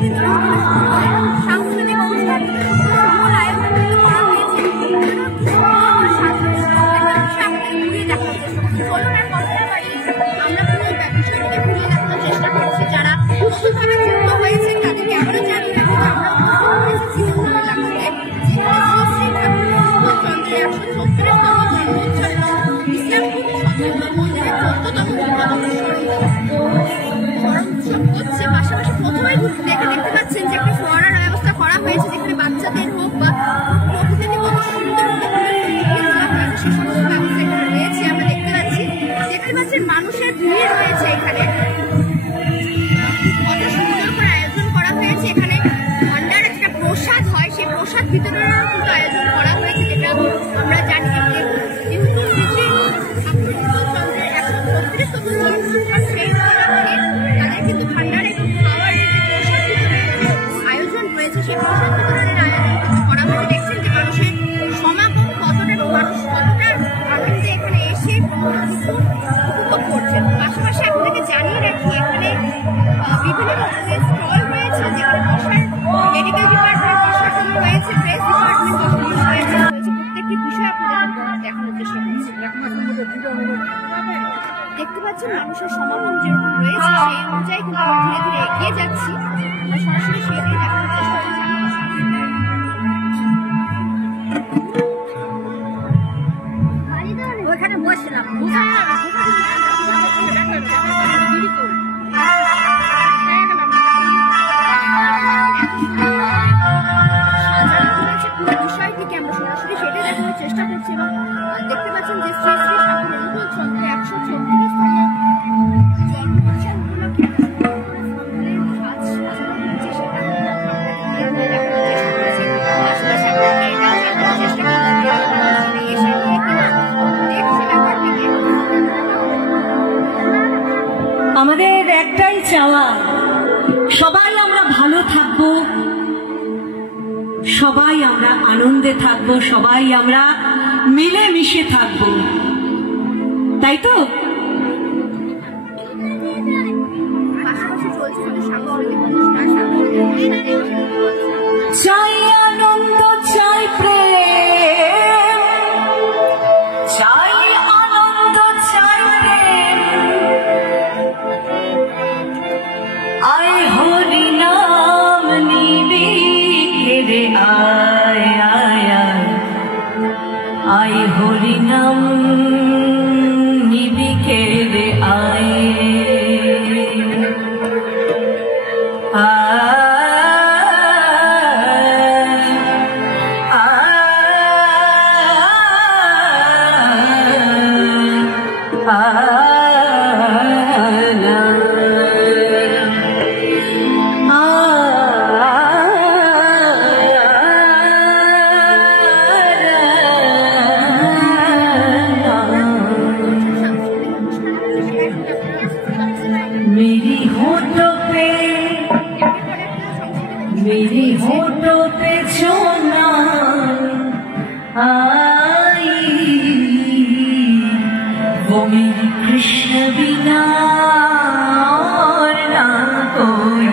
দিন ধরে সাংস্কৃতিক অনুষ্ঠান সকল আয়োজন করা হয়েছে। আমরা পুরো বিষয়টিকে ঘুরিয়ে দেখানোর চেষ্টা করছি। যারা নতুনভাবে যুক্ত হয়েছেন তাদেরকে আবারও জানিয়ে রাখি যে আমরা এসেছি নতুন এলাকাতে, যেখানে শ্রী শ্রী ঠাকুর চন্দ্রের 136তম জন্মোৎসব ইসলামপুর সচেতন মন্দিরের 14তম উদ্বোধন উৎসব হচ্ছে। পাশাপাশি প্রথমেই দেখতে পাচ্ছেন যে একটা ফোয়ারার ব্যবস্থা করা হয়েছে, যেখানে বাচ্চাদের হোক বা প্রকৃতিতে কত সুন্দর সেই সমস্ত ব্যবস্থা এখানে রয়েছে। আমরা দেখতে পাচ্ছেন মানুষের ভিড় রয়েছে এখানে, কত সুন্দর করে আয়োজন করা হয়েছে। এখানে ভান্ডার একটা প্রসাদ হয়, সেই প্রসাদ বিতরণের কিন্তু আয়োজন করা হয়েছে, যেটা আমরা জানি। যেহেতু শ্রী শ্রী ঠাকুর চন্দ্রের 136তম জন্মোৎসব সেই উপলক্ষে তাদের কিন্তু ভান্ডারে খাওয়ার প্রসাদ বিতরণের আয়োজন রয়েছে, সেই প্রসাদ বিতরণের আয়োজন কিন্তু করা হয়েছে। দেখছেন যে মানুষের সমাগম কতটা, মানুষ কতটা আনন্দে এখানে এসে উপভোগ করছেন। পাশাপাশি আপনাদেরকে জানিয়ে রাখি এখানে বিভিন্ন রকমের স্টল রয়েছে, যেখানে বসার মেডিকেল ডিপার্টমেন্ট বসার জন্য রয়েছে, প্রেস ডিপার্টমেন্ট বসার জন্য রয়েছে। প্রত্যেকটি বিষয় আপনাদের দেখানোর চেষ্টা করছি। দেখতে পাচ্ছেন মানুষের সমাগম যেরকম রয়েছে সেই অনুযায়ী কিন্তু আমরা ধীরে ধীরে এগিয়ে যাচ্ছি। আমরা সরাসরি সেটাই দেখানোর চেষ্টা করছি। ওইখানে বসছিলাম বিষয়টিকে আমরা সরাসরি সেটাই দেখানোর চেষ্টা করছি। এবং দেখতে পাচ্ছেন যে শ্রী শ্রী ঠাকুর অনুকূল চন্দ্রের 136তম জন্মোৎসব উপলক্ষে আমাদের একটাই চাওয়া, সবাই আমরা ভালো থাকবো, সবাই আমরা আনন্দে থাকবো, সবাই আমরা মিলেমিশে থাকবো, তাই তো? চাই আনন্দ, চাই প্রেম, চাই আনন্দ, চাই প্রেম, আয় হরি নাম নিবি রে, আয় আয় আয়, আয় হরি নাম নিবি রে, আয় मेरी होठों पे जो नाम आई, वो मेरी कृष्ण बिना और ना कोई।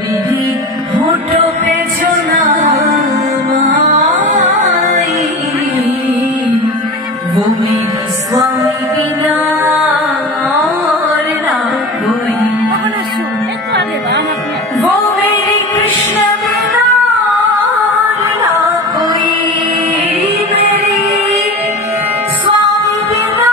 मेरी होठों पे जो नाम आई, वो मेरी स्वामी बिना और ना कोई। वो मेरी कृष्ण बिना ना कोई, मेरी स्वामी बिना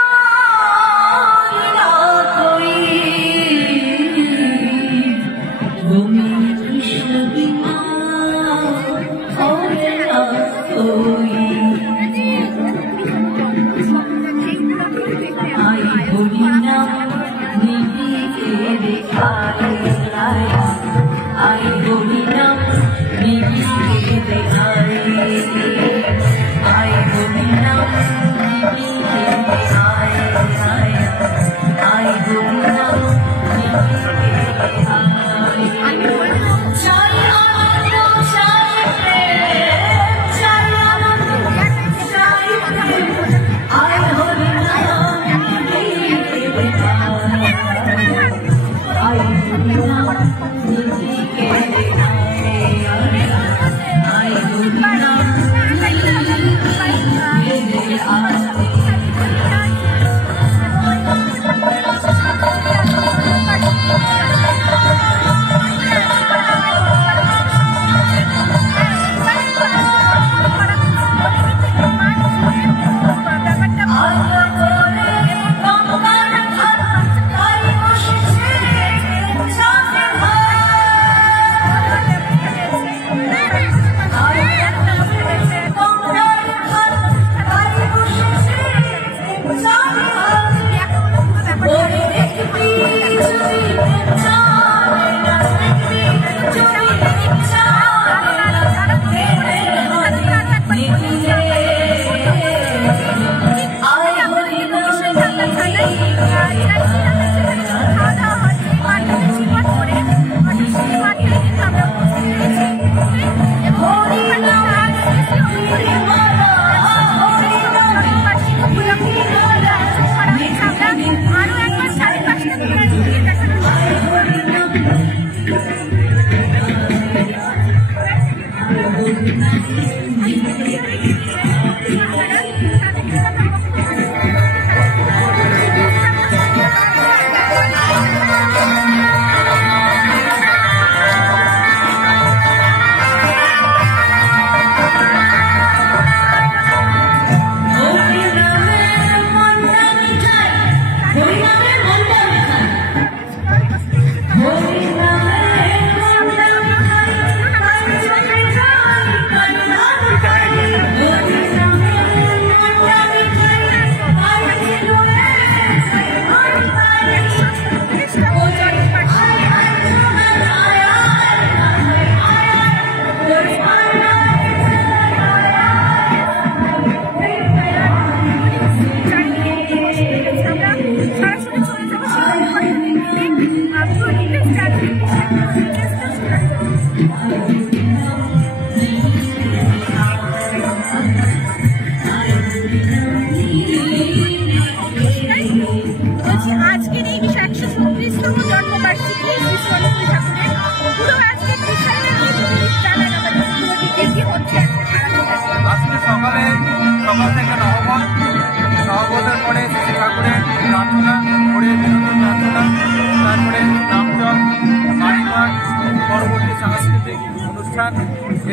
অনুষ্ঠান,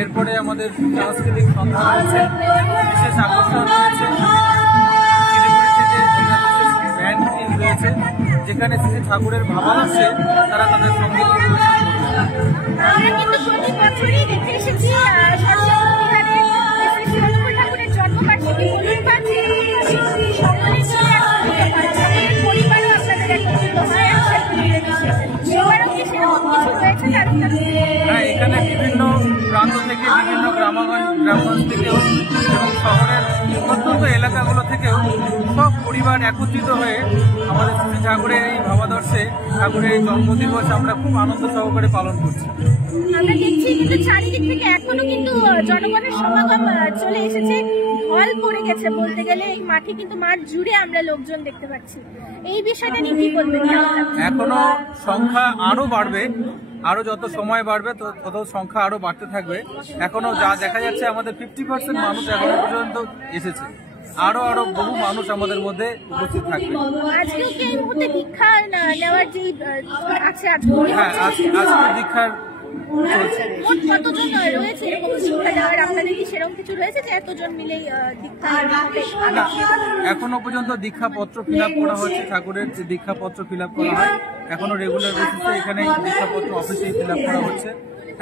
এরপরে আমাদের সাংস্কৃতিক সন্ধ্যা রয়েছে, বিশেষ আকর্ষণ রয়েছে। শিলিগুড়ি থেকে ব্যান্ড টিম রয়েছে, যেখানে শ্রী ঠাকুরের ভাবাদর্শে তারা তাদের সঙ্গীত পরিবেশন করবে। আমরা কিন্তু প্রতি বছরই দেখে এসেছি ঠাকুরের জন্মবার্ষিকী পরিবারও আপনাদের একত্রিত হয়। হ্যাঁ, এখানে বিভিন্ন প্রান্ত থেকে, বিভিন্ন গ্রামগঞ্জ থেকেও এবং শহরের প্রত্যন্ত এলাকাগুলো থেকেও সব পরিবার একত্রিত হয়ে আমাদের শ্রী ঠাকুরের এই ভাবাদর্শে ঠাকুরের এই জন্মদিবস আমরা খুব আনন্দ সহকারে পালন করছি। আমরা দেখছি কিন্তু চারিদিক থেকে এখনো কিন্তু জনগণের সমাগম চলে এসেছে, হল পড়ে গেছে বলতে গেলে। এই মাঠে কিন্তু মাঠ জুড়ে আমরা লোকজন দেখতে পাচ্ছি। এই বিষয়টা নিয়ে কি বলবেন? এখনো সংখ্যা আরো বাড়বে, আরো যত সময় বাড়বে তত সংখ্যা আরো বাড়তে থাকবে। এখনো যা দেখা যাচ্ছে আমাদের 50% মানুষ এখনো পর্যন্ত এসেছে, আরো বহু মানুষ আমাদের মধ্যে উপস্থিত থাকবে। আজকেও কি এই মুহূর্তে দীক্ষা নেওয়ার যে আছে হ্যাঁ, আজকে দীক্ষার মোট কতজন রয়েছে এরকম দীক্ষা দেওয়ার? আপনাদের কি সেরকম কিছু রয়েছে যে এতজন মিলে দীক্ষা? এখনো পর্যন্ত দীক্ষাপত্র ফিল আপ করা হচ্ছে, ঠাকুরের যে দীক্ষাপত্র ফিল আপ করা হয় এখনো রেগুলার বেসিসে এখানে দীক্ষাপত্র অফিসে ফিল আপ করা হচ্ছে।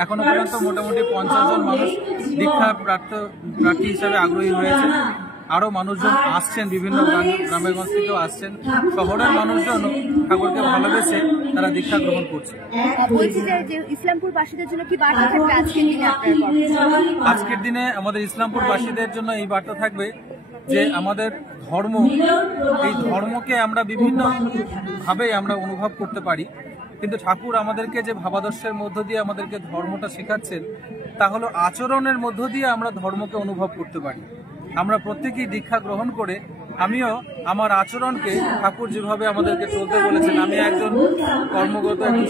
এখনো পর্যন্ত মোটামুটি 50 জন মানুষ দীক্ষা প্রার্থী হিসাবে আগ্রহী হয়েছে। আরো মানুষজন আসছেন, বিভিন্ন গ্রামেগঞ্জ থেকেও আসছেন। শহরের মানুষজন ঠাকুরকে ভালোবেসে তারা দীক্ষা গ্রহণ করছে। বলছি যে ইসলামপুরবাসীদের জন্য কি বার্তা থাকবে আজকের দিনে? আমাদের ইসলামপুরবাসীদের জন্য এই বার্তা থাকবে যে আমাদের ধর্ম, এই ধর্মকে আমরা বিভিন্ন ভাবে আমরা অনুভব করতে পারি, কিন্তু ঠাকুর আমাদেরকে যে ভাবাদর্শের মধ্য দিয়ে আমাদেরকে ধর্মটা শেখাচ্ছেন তা হলো আচরণের মধ্য দিয়ে আমরা ধর্মকে অনুভব করতে পারি। আমরা প্রত্যেকেই দীক্ষা গ্রহণ করে আমিও আমার আচরণকে ঠাকুর যেভাবে আমাদেরকে চলতে বলেছেন, আমি একজন কর্মগত একজন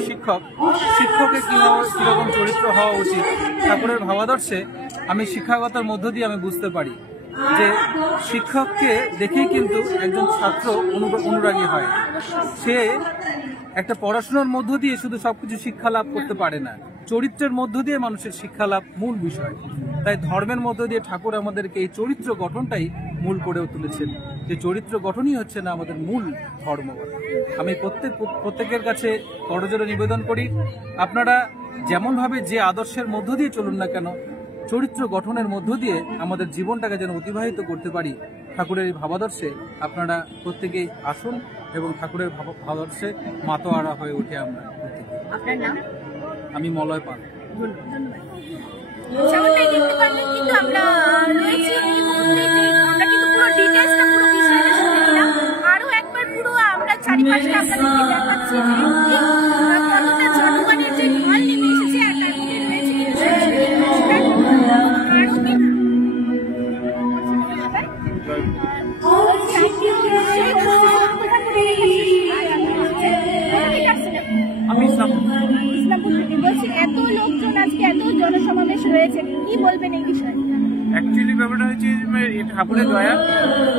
শিক্ষকের কিরকম চরিত্র হওয়া উচিত ঠাকুরের ভাবাদর্শে আমি শিক্ষাগতার মধ্য দিয়ে আমি বুঝতে পারি যে শিক্ষককে দেখেই কিন্তু একজন ছাত্র অনুরাগী হয়। সে একটা পড়াশোনার মধ্য দিয়ে শুধু সবকিছু শিক্ষা লাভ করতে পারে না, চরিত্রের মধ্য দিয়ে মানুষের শিক্ষা লাভ মূল বিষয়। তাই ধর্মের মধ্য দিয়ে ঠাকুর আমাদেরকে এই চরিত্র গঠনটাই মূল করেও তুলেছেন, যে চরিত্র গঠনই হচ্ছে না আমাদের মূল ধর্ম। আমি প্রত্যেকের কাছে করজোড়ে নিবেদন করি, আপনারা যেমনভাবে যে আদর্শের মধ্য দিয়ে চলুন না কেন, চরিত্র গঠনের মধ্য দিয়ে আমাদের জীবনটাকে যেন অতিবাহিত করতে পারি ঠাকুরের এই ভাবাদর্শে আপনারা প্রত্যেকেই আসুন এবং ঠাকুরের ভাবাদর্শে মাতোয়ারা হয়ে উঠে আমরা। আপনার নাম? আমি মলয় পাল। আরো একবার পুরো আমরা চারিপাশটা আপনাদেরকে দেখাচ্ছি কতটা জনগণের যে ঢল নেমে এসেছে আর তার মধ্যে রয়েছে আমি ইসলামপুর থেকে বলছি। এত লোকজন আজকে, এত জনসমাবেশ রয়েছে, কি বলবেন এই বিষয়ে? অ্যাকচুয়ালি ব্যাপারটা হচ্ছে ঠাকুরের দয়া,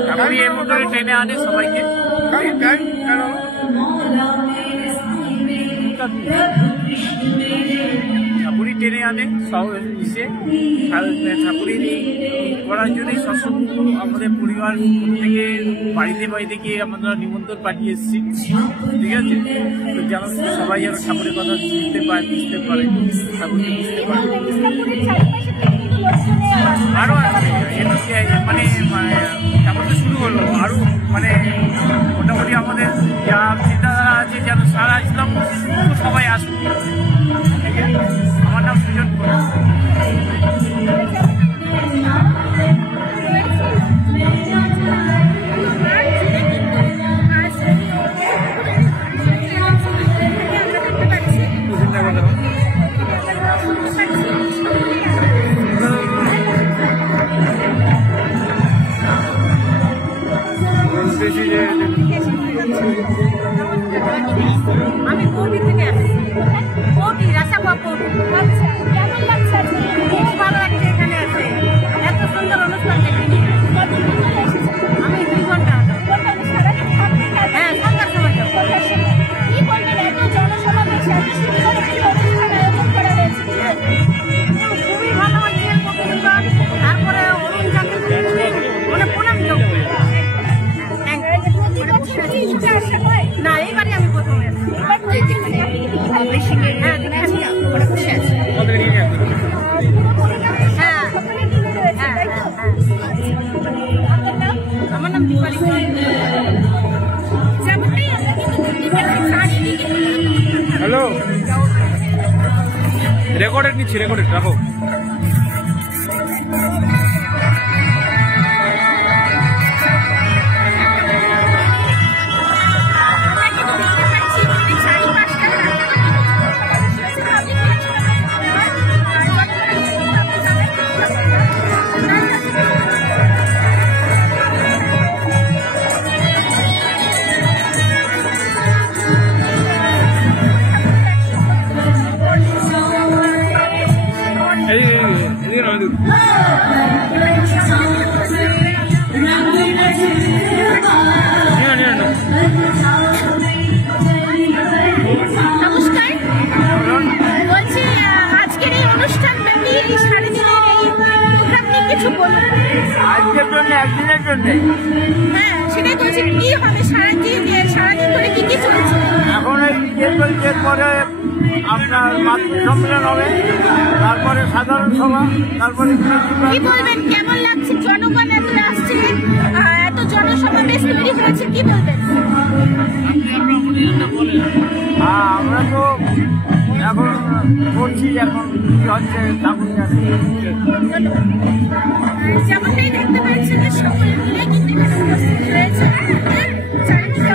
ঠাকুরই এর মধ্যে ট্রেনে আনে সবাইকে। ঠাকুরই টেনে আনে এসে ঠাকুরের করার জন্যই সৎসঙ্গ আমাদের পরিবার থেকে বাড়িতে গিয়ে আমরা নিমন্ত্রণ পাঠিয়ে এসেছি। ঠিক আছে, তো যেন সবাই যেন ঠাকুরের কথা বুঝতে পারে, ঠাকুরকে বুঝতে পারে। আরো মানে ঠাকুর তো শুরু হলো, আরো মানে মোটামুটি আমাদের যা চিন্তাধারা আছে যেন সারা ইসলাম সবাই আসবে। ঠিক আছে, আমার নাম সুজন কুমার। আমি কবি থেকে আসছি, কবি রাসাপা কবি। আচ্ছা, কেমন লাগছে? বেশ ভালো লাগছে এখানে আছে, এত সুন্দর অনুষ্ঠান দেখিনি। আমি 2 ঘন্টা সারাদিন থাকতে। হ্যাঁ, সন্ধ্যার সময়। কি বলবেন, এত জনসমাবেশ, এত সুন্দর একটি অনুষ্ঠান আয়োজন করা হয়েছে? রেকর্ডেড নিচ্ছি, রেকর্ডেড রাখো। নমস্কার, বলছি আজকের এই অনুষ্ঠান ব্যাপী এই সারাদিনের এই প্রোগ্রাম নিয়ে কিছু বলুন। আজকের জন্য একদিনের জন্য হ্যাঁ, সেটাই বলছি, কি হবে সারাদিন ধরে কি কি চলছে? এখন এই বিয়ে চলছে, পরে আপনার মাতৃ সম্মেলন হবে, তারপরে সাধারণ সভা, তারপরে কি বলবেন, কেমন লাগছে? জনগণ এত আসছে, এত জনসমাবেশ তৈরি হয়েছে, কি বলবেন? আমরা তো এখন করছি, এখন কি হচ্ছে ঠাকুর জানে। যেমনটাই দেখতে পাচ্ছেন যে সকলে মিলে কিন্তু এখানে উপস্থিত হয়েছে। চারিদিকে